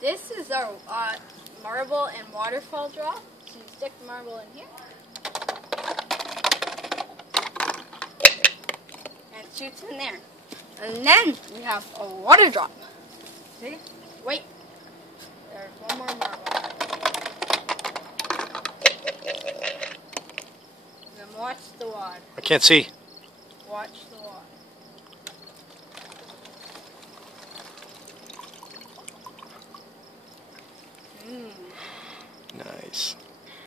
This is our marble and waterfall drop. So you stick the marble in here. And it shoots in there. And then we have a water drop. See? Wait. There's one more marble. Then watch the wad. I can't see. Watch the wad. Nice.